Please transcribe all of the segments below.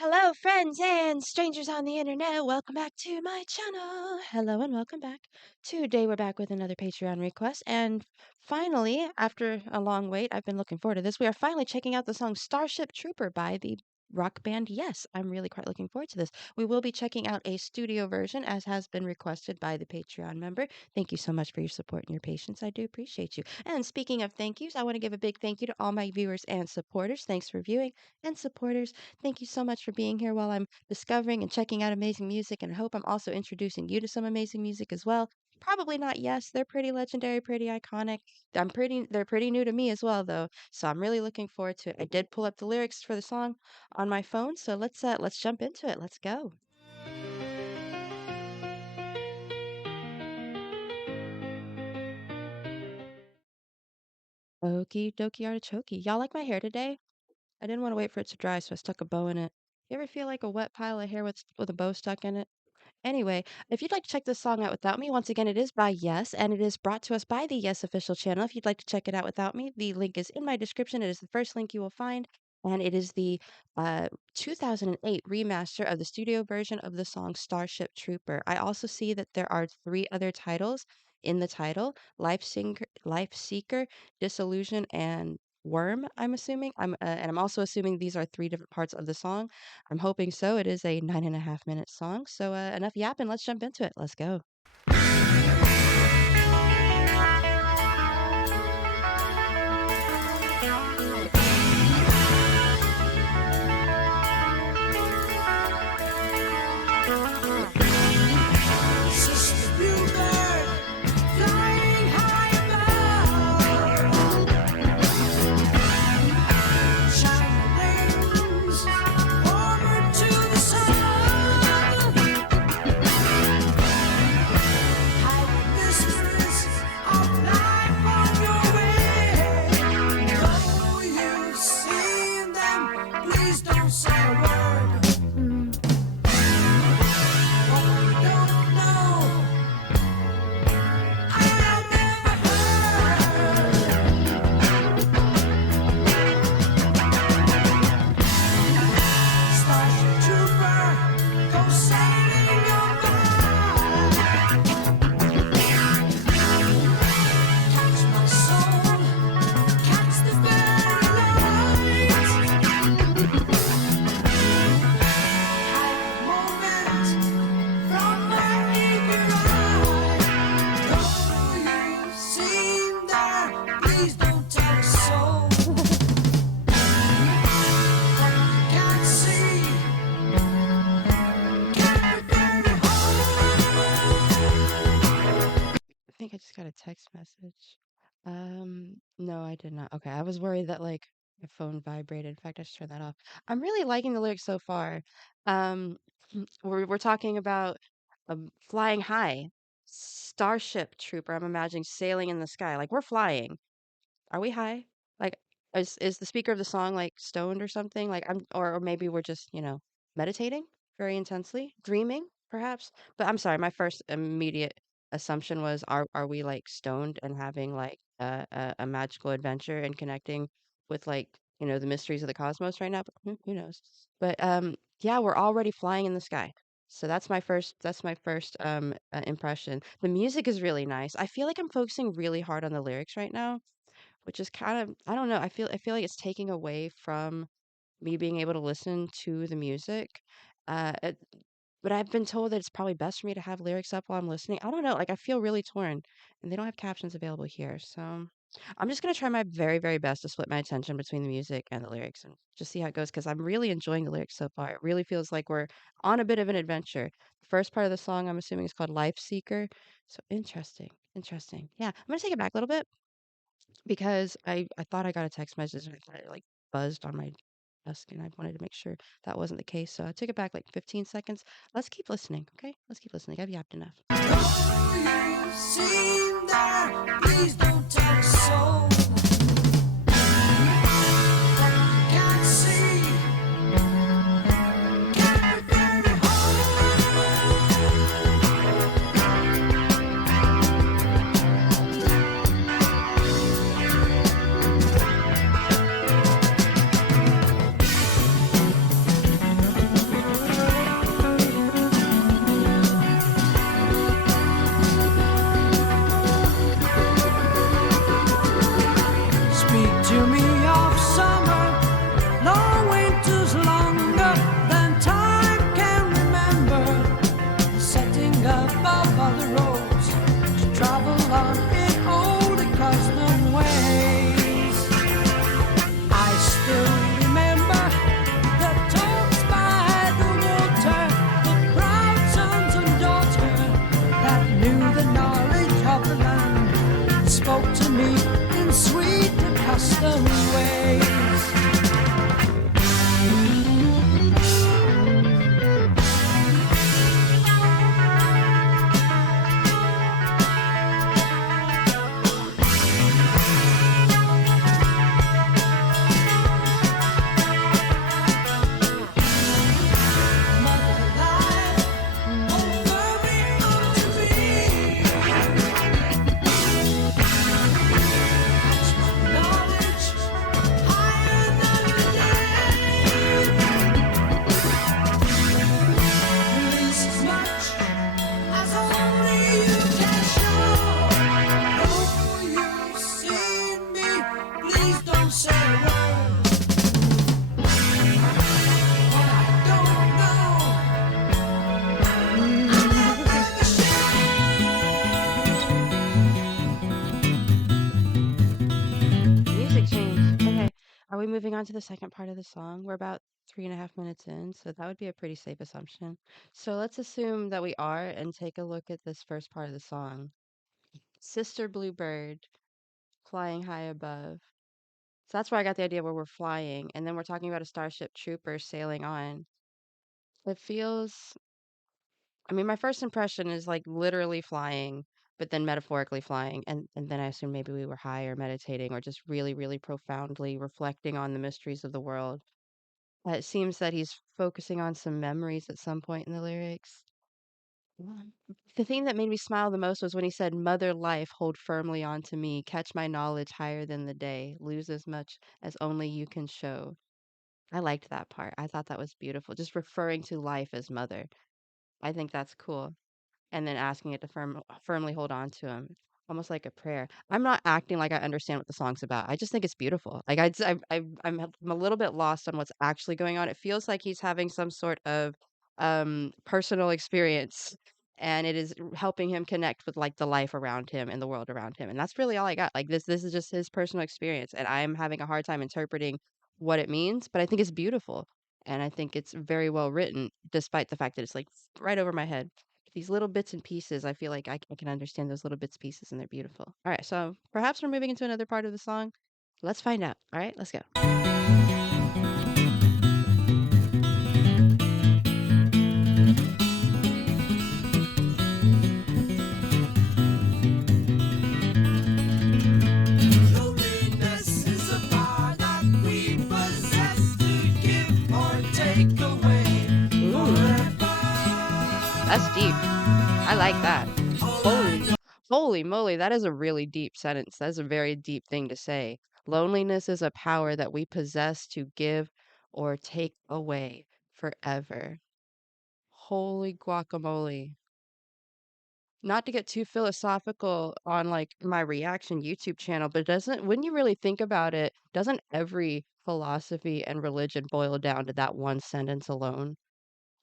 Hello, friends and strangers on the internet. Welcome back to my channel. Hello and welcome back. Today we're back with another Patreon request. And finally, after a long wait, I've been looking forward to this. We are finally checking out the song Starship Trooper by the rock band Yes. I'm really quite looking forward to this. We will be checking out a studio version as has been requested by the Patreon member. Thank you so much for your support and your patience. I do appreciate you. And speaking of thank yous, I want to give a big thank you to all my viewers and supporters. Thanks for viewing and supporters. Thank you so much for being here while I'm discovering and checking out amazing music, and I hope I'm also introducing you to some amazing music as well. Probably not Yes, they're pretty legendary, pretty iconic. They're pretty new to me as well though. So I'm really looking forward to it. I did pull up the lyrics for the song on my phone, so let's jump into it. Let's go. Okie dokie artichoke. Y'all like my hair today? I didn't want to wait for it to dry, so I stuck a bow in it. You ever feel like a wet pile of hair with a bow stuck in it? Anyway, if you'd like to check this song out without me, once again, it is by Yes, and it is brought to us by the Yes official channel. If you'd like to check it out without me, the link is in my description. It is the first link you will find, and it is the 2008 remaster of the studio version of the song Starship Trooper. I also see that there are three other titles in the title: Life Seeker, Disillusion, and Worm. I'm assuming. And I'm also assuming these are three different parts of the song. I'm hoping so. It is a 9.5 minute song. So enough yapping. Let's jump into it. Let's go. Sister Bluebird, flying high above, shining wings, forward to the sun. Hide the mysteries of life on your way. Though you've seen them, please don't say a word. What you don't know, I've never heard. Starship Trooper, go sailing on by. Catch my soul, catch the very light. Hide moment from my eager eye. Though you've seen that, please don't tell a soul. What you can't see can't prepare to hold. I think I just got a text message. No, I did not. Okay, I was worried that like my phone vibrated. In fact, I should turn that off. I'm really liking the lyrics so far. Um, we're talking about flying high, Starship Trooper. I'm imagining sailing in the sky. Like we're flying. Are we high? Like, is the speaker of the song like stoned or something? Like or maybe we're just, meditating very intensely, dreaming perhaps. But I'm sorry, my first immediate assumption was, are we like stoned and having like a magical adventure and connecting with like, the mysteries of the cosmos right now? But who knows? But yeah, we're already flying in the sky. So that's my first impression. The music is really nice. I feel like I'm focusing really hard on the lyrics right now, which is kind of, I don't know, I feel like it's taking away from me being able to listen to the music. Uh, it, but I've been told that it's probably best for me to have lyrics up while I'm listening. I don't know, like I feel really torn, and they don't have captions available here. So I'm just gonna try my very, very best to split my attention between the music and the lyrics and just see how it goes because I'm really enjoying the lyrics so far. It really feels like we're on a bit of an adventure. The first part of the song I'm assuming is called Life Seeker. So interesting, interesting. Yeah, I'm gonna take it back a little bit because I thought I got a text message and I thought it like buzzed on my desk and I wanted to make sure that wasn't the case. So I took it back like 15 seconds. Let's keep listening, okay? Let's keep listening. I've yapped enough. Though you've seen that, please don't tell a soul. What you can't see can't prepare to hold. moving on to the second part of the song. We're about 3.5 minutes in, so that would be a pretty safe assumption. So let's assume that we are and take a look at this first part of the song. Sister Bluebird flying high above. So that's where I got the idea where we're flying. And then we're talking about a Starship Trooper sailing on. It feels, I mean, my first impression is like literally flying, but then metaphorically flying. And then I assume maybe we were high or meditating or just really, really profoundly reflecting on the mysteries of the world. It seems that he's focusing on some memories at some point in the lyrics. Mm. The thing that made me smile the most was when he said, Mother life, hold firmly on to me, catch my knowledge higher than the day, lose as much as only you can show. I liked that part. I thought that was beautiful. Just referring to life as mother. I think that's cool. And then asking it to firmly hold on to him, almost like a prayer. I'm not acting like I understand what the song's about. I just think it's beautiful. Like I'm a little bit lost on what's actually going on. It feels like he's having some sort of personal experience, and it is helping him connect with like the life around him and the world around him. And that's really all I got. Like this is just his personal experience, and I'm having a hard time interpreting what it means, but I think it's beautiful. And I think it's very well written, despite the fact that it's like right over my head. These little bits and pieces, I feel like I can understand those little bits pieces, and they're beautiful. All right, so perhaps we're moving into another part of the song. Let's find out. All right, let's go. Loneliness is a power that we possess to give or take away Ooh, forever. that's deep. I like that. All I Holy, holy moly, that is a really deep sentence. That's a very deep thing to say. Loneliness is a power that we possess to give or take away forever. Holy guacamole. Not to get too philosophical on like my reaction YouTube channel, but wouldn't you really think about it, doesn't every philosophy and religion boil down to that one sentence alone?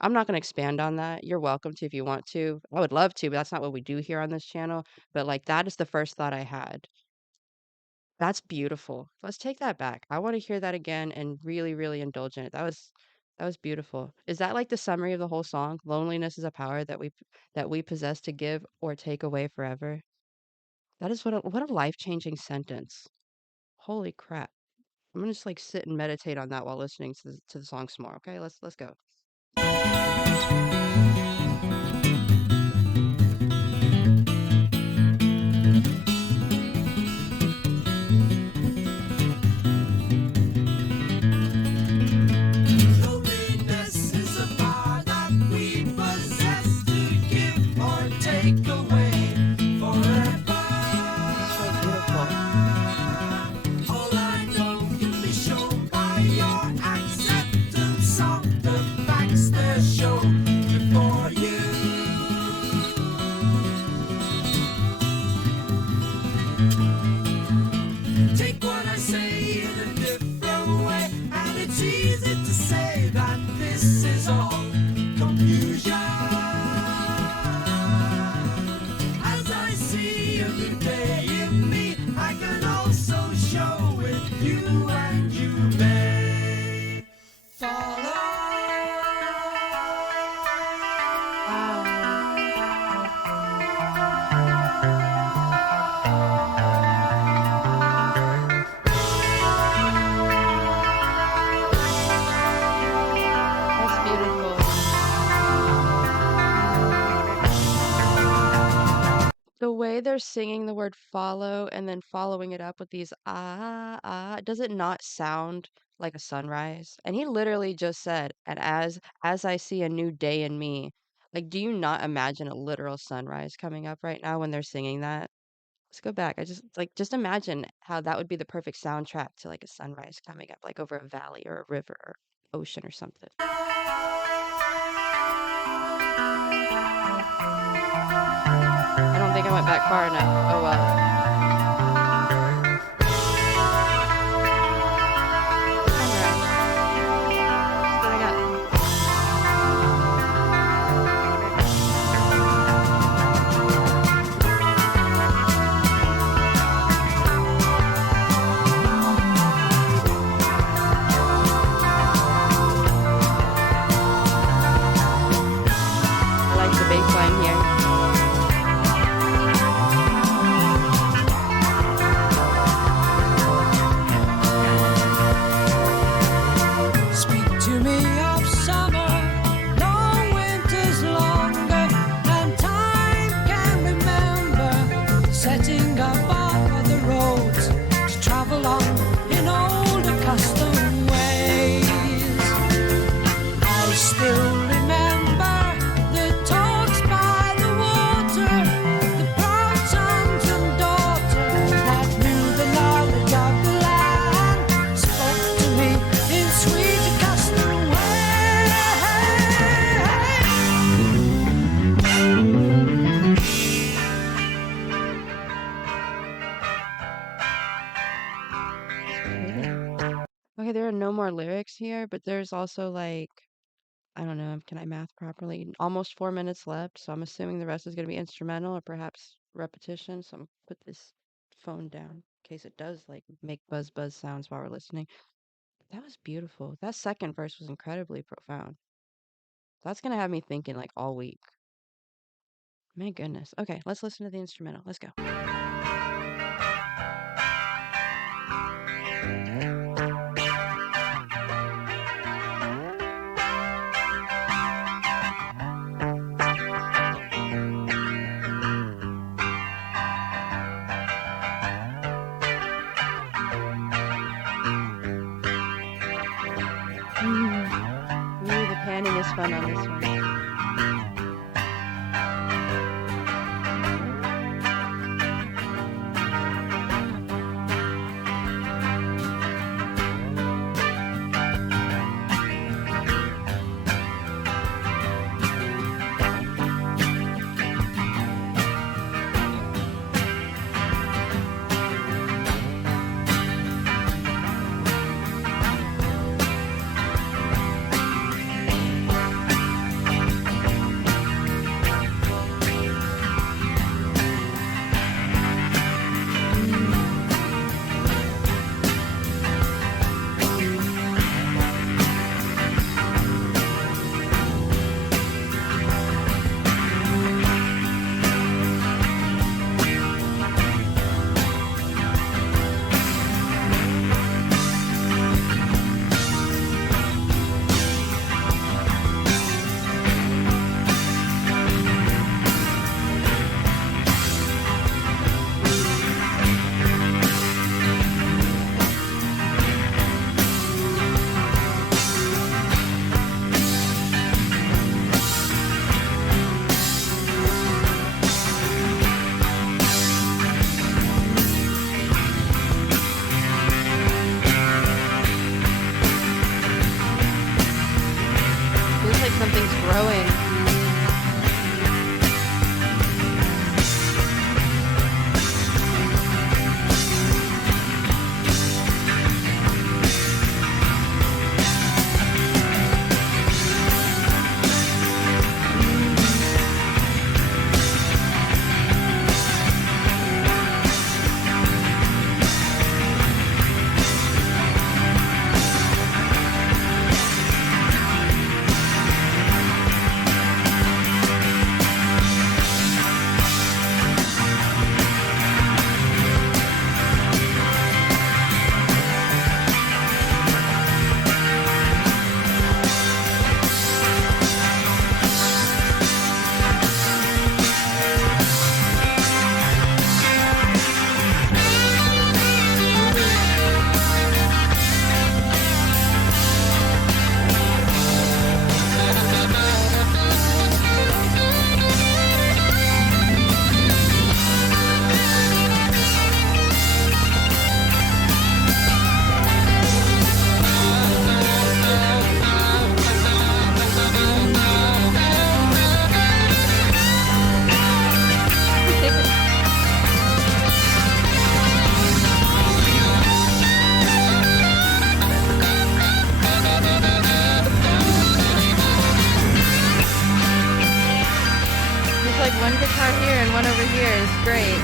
I'm not going to expand on that. You're welcome to if you want to. I would love to, but that's not what we do here on this channel. But like that is the first thought I had. That's beautiful. Let's take that back. I want to hear that again and really, really indulge in it. That was beautiful. Is that like the summary of the whole song? Loneliness is a power that we possess to give or take away forever. That is what a life-changing sentence. Holy crap. I'm gonna just like sit and meditate on that while listening to the song some more. Okay, let's go. Loneliness is a power that we possess to give or take away forever. So beautiful. All I know can be shown by your acceptance of the facts that show before you. Take what I say in a different way, and it's easy to say that this is all confusion. As I see every day in me, I can also show with you, and you may follow. Wow. That's beautiful. The way they're singing the word follow and then following it up with these does it not sound like a sunrise? And he literally just said, and as I see a new day in me. Like, do you not imagine a literal sunrise coming up right now when they're singing that? Let's go back. Just imagine how that would be the perfect soundtrack to like a sunrise coming up, like over a valley or a river or ocean or something. I don't think I went back far enough. Oh well. Sunrise. That's what I got. more lyrics here, but there's also like, I don't know, can I math properly? Almost 4 minutes left, so I'm assuming the rest is going to be instrumental or perhaps repetition. So I'm gonna put this phone down in case it does like make buzz buzz sounds while we're listening. That was beautiful. That second verse was incredibly profound. That's gonna have me thinking like all week. My goodness. Okay, let's listen to the instrumental. Let's go. Mm. Ooh, the panning is fun on this one. Mm. Feels like something's growing. Mm. Ooh. Just like one guitar here and one over here is great.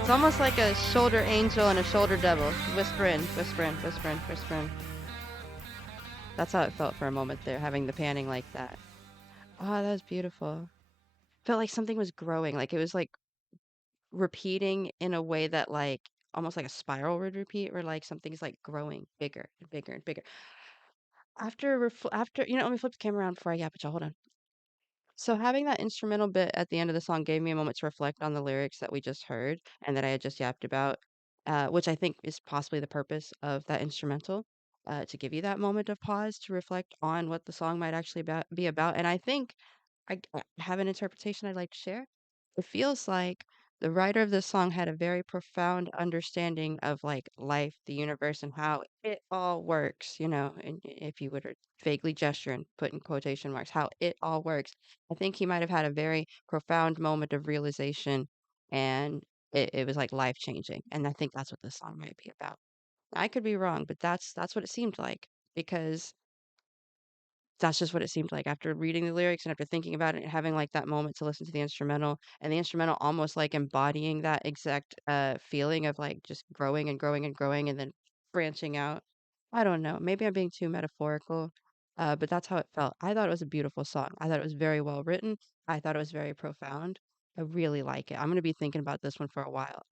It's almost like a shoulder angel and a shoulder devil. Whispering, whispering, whispering, whispering. That's how it felt for a moment there, having the panning like that. Oh, that was beautiful. Felt like something was growing, like it was like repeating in a way that like almost like a spiral would repeat, where like something's like growing bigger and bigger and bigger. After let me flip the camera around before I yap at y'all. Hold on. So having that instrumental bit at the end of the song gave me a moment to reflect on the lyrics that we just heard and that I had just yapped about, which I think is possibly the purpose of that instrumental, to give you that moment of pause to reflect on what the song might actually be about. And I think I have an interpretation I'd like to share. It feels like the writer of this song had a very profound understanding of like life, the universe, and how it all works, and if you would vaguely gesture and put in quotation marks, how it all works. I think he might have had a very profound moment of realization and it was like life changing. And I think that's what this song might be about. I could be wrong, but that's what it seemed like because that's just what it seemed like after reading the lyrics and after thinking about it and having like that moment to listen to the instrumental and the instrumental almost like embodying that exact feeling of like just growing and growing and growing and then branching out. I don't know. Maybe I'm being too metaphorical, but that's how it felt. I thought it was a beautiful song. I thought it was very well written. I thought it was very profound. I really like it. I'm gonna be thinking about this one for a while.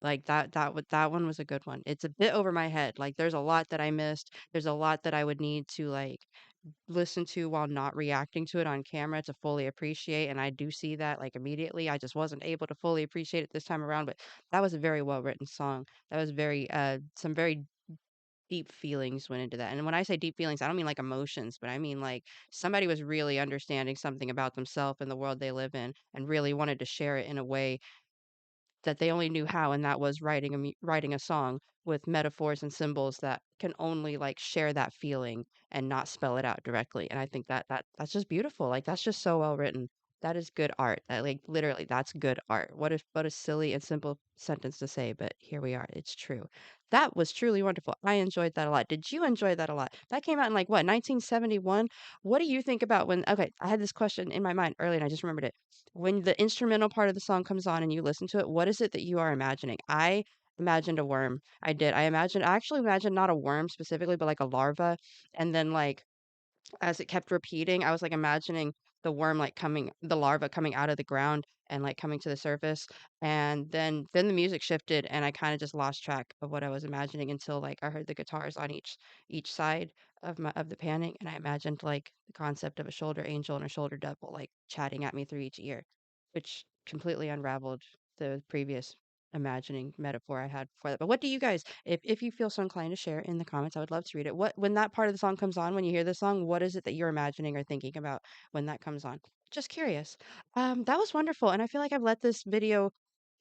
Like that one was a good one. It's a bit over my head. Like there's a lot that I missed. There's a lot that I would need to like listen to while not reacting to it on camera to fully appreciate, and I do see that, like, immediately. I just wasn't able to fully appreciate it this time around, but that was a very well-written song. That was very, some very deep feelings went into that, and when I say deep feelings, I don't mean, like, emotions, but I mean, like, somebody was really understanding something about themselves and the world they live in and really wanted to share it in a way that they only knew how, and that was writing a song with metaphors and symbols that can only, like, share that feeling and not spell it out directly, and I think that's just beautiful, like, that's just so well written. That is good art. That, like, literally, that's good art. What a silly and simple sentence to say, but here we are. It's true. That was truly wonderful. I enjoyed that a lot. Did you enjoy that a lot? That came out in, like, what, 1971? What do you think about when okay, I had this question in my mind earlier, and I just remembered it. When the instrumental part of the song comes on and you listen to it, what is it that you are imagining? I imagined a worm. I did. I actually imagined not a worm specifically, but like a larva. And then like as it kept repeating, I was like imagining the worm like coming the larva coming out of the ground and like coming to the surface. And then the music shifted and I kind of just lost track of what I was imagining until like I heard the guitars on each side of the panning and I imagined like the concept of a shoulder angel and a shoulder devil like chatting at me through each ear, which completely unraveled the previous imagining metaphor I had for that. But what do you guys, if you feel so inclined to share in the comments, I would love to read it. What when that part of the song comes on, when you hear the song, what is it that you're imagining or thinking about when that comes on? Just curious. That was wonderful, and I feel like I've let this video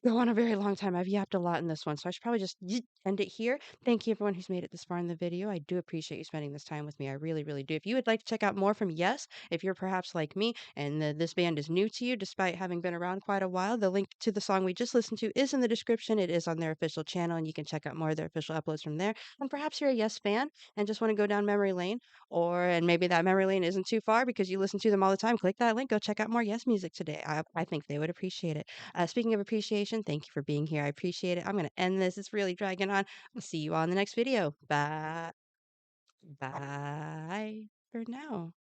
go on a very long time. I've yapped a lot in this one, so I should probably just end it here. Thank you, everyone who's made it this far in the video. I do appreciate you spending this time with me. I really, really do. If you would like to check out more from Yes, if you're perhaps like me and this band is new to you, despite having been around quite a while, the link to the song we just listened to is in the description. It is on their official channel, and you can check out more of their official uploads from there. And perhaps you're a Yes fan and just want to go down memory lane, and maybe that memory lane isn't too far because you listen to them all the time. Click that link. Go check out more Yes music today. I think they would appreciate it. Speaking of appreciation, thank you for being here. I appreciate it. I'm going to end this. It's really dragging on. I'll see you all in the next video. Bye. Bye for now.